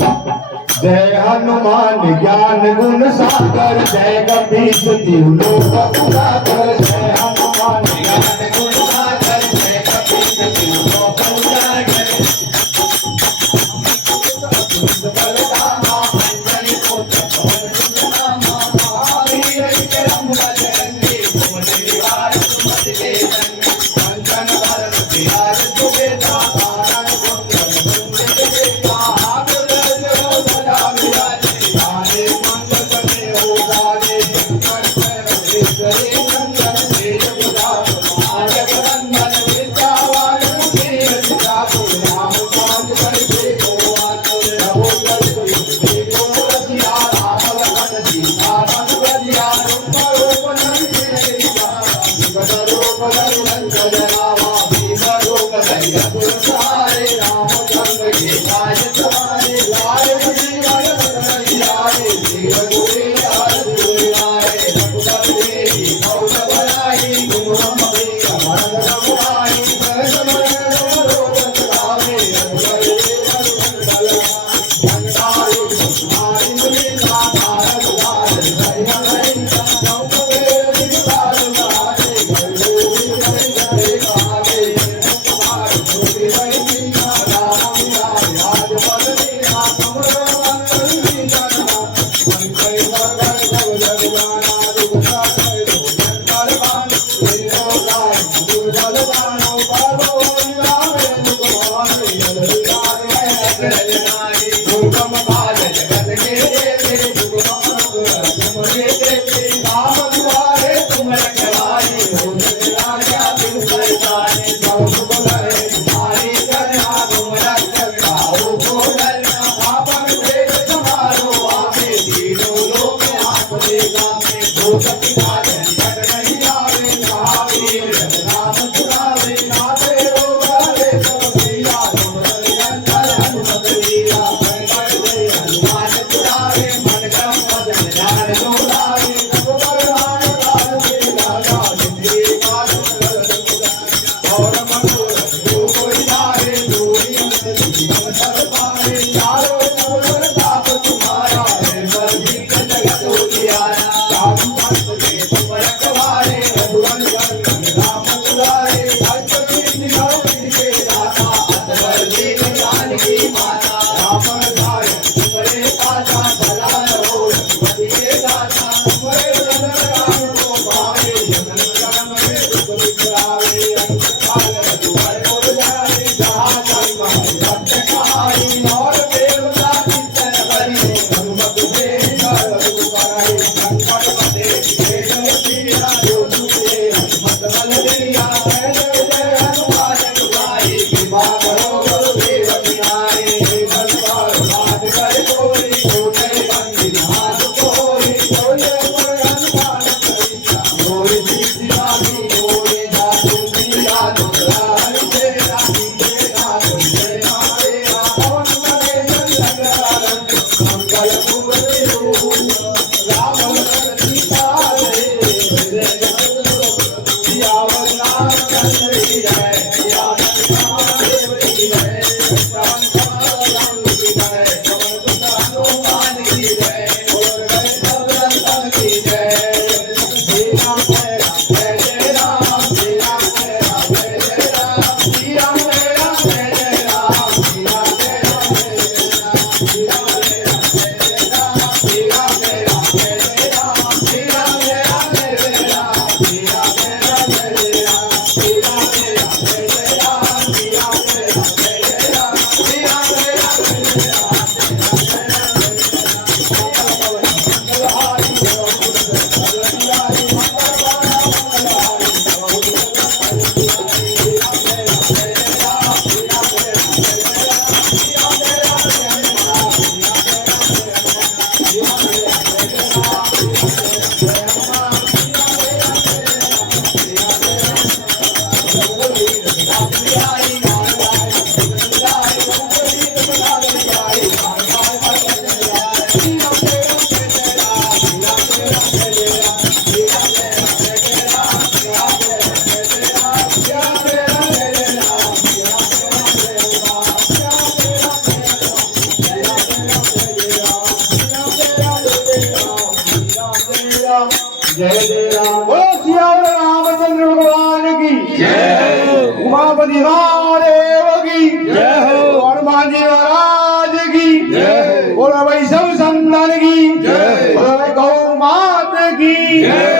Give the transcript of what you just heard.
जय हनुमान ज्ञान गुण सागर जय कपीश तिहु लोक उजागर जय हनुमान ज्ञान गुण सागर जय कपीश तिहु लोक उजागर बलरामा अंजनी पुत्र पवन सुत नामा महावीर विक्रम बजरंगी सुमति विहार सुमति के संगी कंचन वरण विहार सुबेदा कानन कुंडल कुंडल बेटा राम जय जय राम। बोलो सियावर रामचंद्र भगवान की जय। उमापति महादेव की जय हो। हनुमान जी महाराज की जय। बोलो वैष्णव संतन की जय। बोलो गौ माता की जय।